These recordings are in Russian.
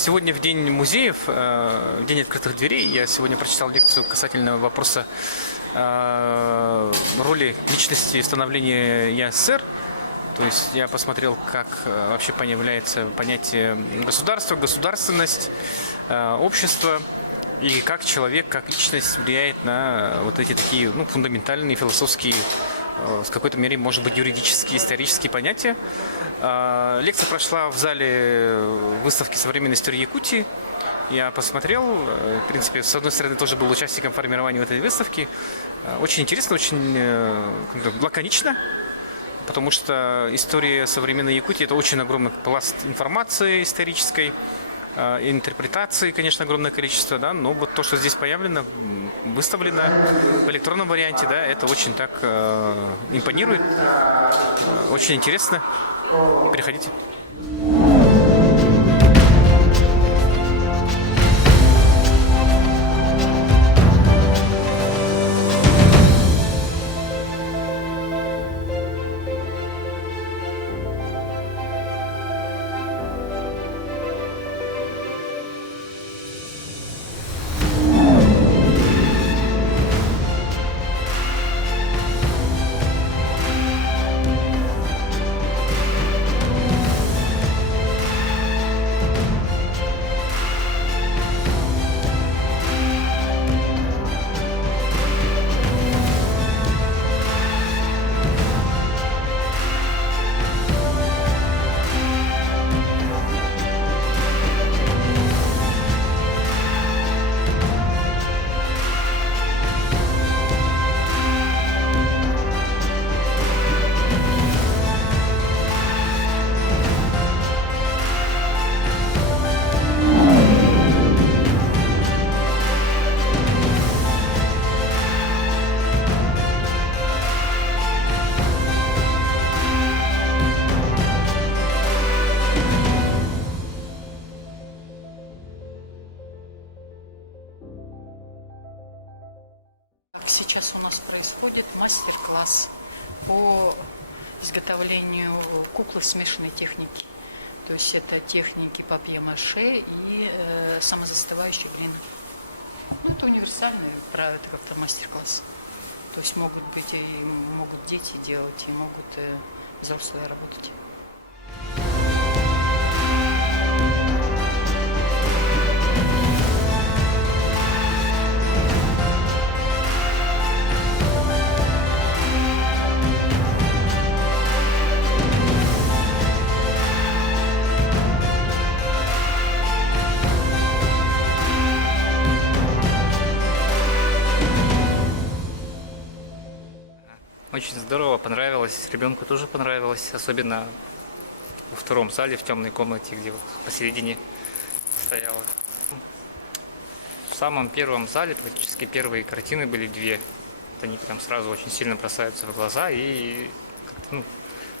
Сегодня в День музеев, в День открытых дверей, я сегодня прочитал лекцию касательно вопроса роли личности в становлении ЕССР. То есть я посмотрел, как вообще появляется понятие государства, государственность, общество, и как человек, как личность влияет на вот эти такие фундаментальные философские, в какой-то мере, может быть, юридические, исторические понятия. Лекция прошла в зале выставки современной истории Якутии. Я посмотрел, в принципе, с одной стороны, тоже был участником формирования этой выставки. Очень интересно, очень лаконично, потому что история современной Якутии – это очень огромный пласт информации исторической, интерпретации, конечно, огромное количество, да, но вот то, что здесь появлено, выставлено в электронном варианте, да, это очень так импонирует, очень интересно. Приходите. Сейчас у нас происходит мастер-класс по изготовлению куклы смешанной техники. То есть это техники папье-маше и самозастывающей глины. Это универсальный, это как-то мастер-класс. То есть могут дети делать, и могут взрослые работать. Очень здорово, понравилось. Ребенку тоже понравилось, особенно во втором зале, в темной комнате, где вот посередине стояла. В самом первом зале практически первые картины были две. Они прям сразу очень сильно бросаются в глаза и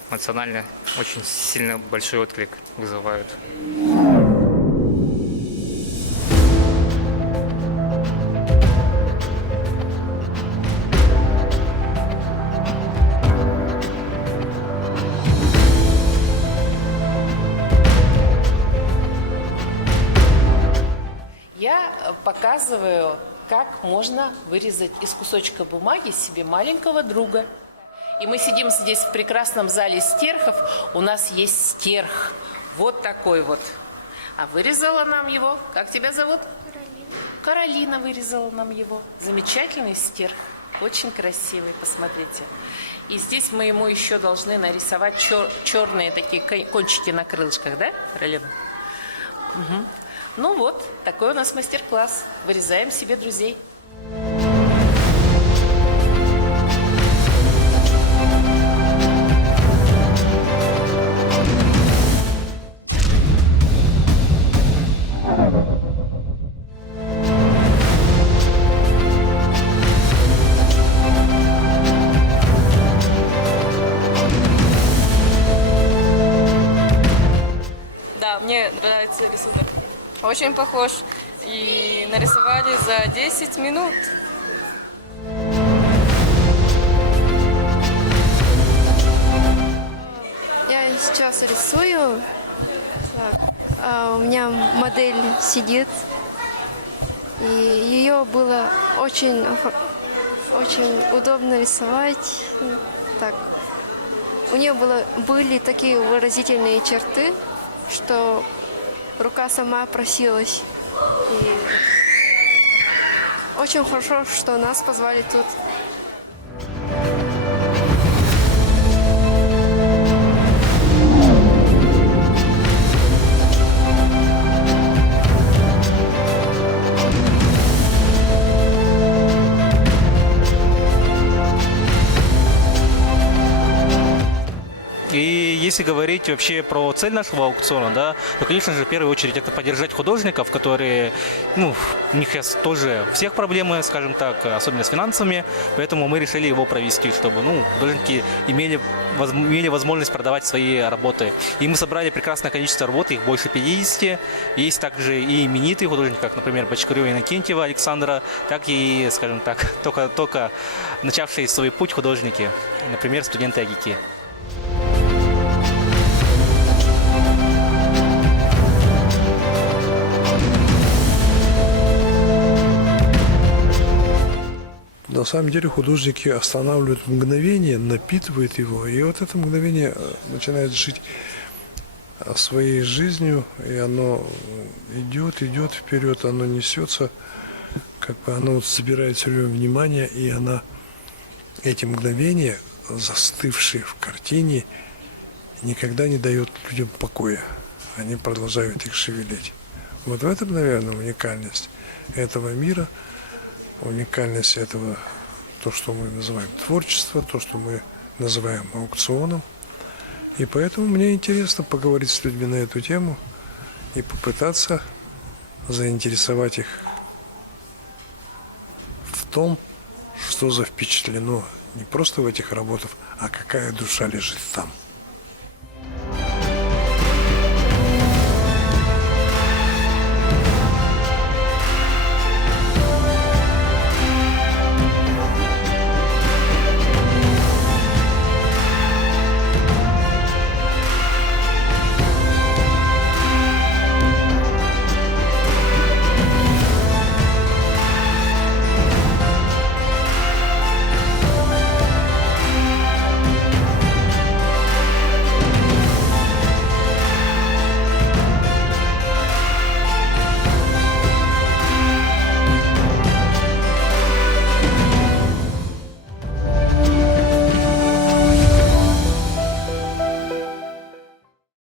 эмоционально очень сильно большой отклик вызывают. Я показываю, как можно вырезать из кусочка бумаги себе маленького друга. И мы сидим здесь в прекрасном зале стерхов. У нас есть стерх. Вот такой вот. А вырезала нам его. Как тебя зовут? Каролина. Каролина вырезала нам его. Замечательный стерх. Очень красивый, посмотрите. И здесь мы ему еще должны нарисовать черные такие кончики на крылышках, да, Каролина? Угу. Ну вот, такой у нас мастер-класс. Вырезаем себе друзей. Да, мне нравится рисунок. Очень похож. И нарисовали за 10 минут. Я сейчас рисую. Так. У меня модель сидит, и ее было очень удобно рисовать. Так. У нее были такие выразительные черты, что рука сама просилась. И очень хорошо, что нас позвали тут. И если говорить вообще про цель нашего аукциона, да, то, конечно же, в первую очередь это поддержать художников, которые, ну, у них сейчас тоже всех проблемы, скажем так, особенно с финансовыми, поэтому мы решили его провести, чтобы, ну, художники имели возможность продавать свои работы. И мы собрали прекрасное количество работ, их больше 50. Есть также и именитые художники, как, например, Бочкарева Иннокентьева Александра, так и, скажем так, только начавшие свой путь художники, например, студенты АГИКи. На самом деле художники останавливают мгновение, напитывают его, и вот это мгновение начинает жить своей жизнью, и оно идет вперед, оно несется, как бы оно вот собирает все время внимание, и эти мгновения, застывшие в картине, никогда не дают людям покоя. Они продолжают их шевелить. Вот в этом, наверное, уникальность этого мира, уникальность этого, то, что мы называем творчество, то, что мы называем аукционом. И поэтому мне интересно поговорить с людьми на эту тему и попытаться заинтересовать их в том, что за впечатлено не просто в этих работах, а какая душа лежит там.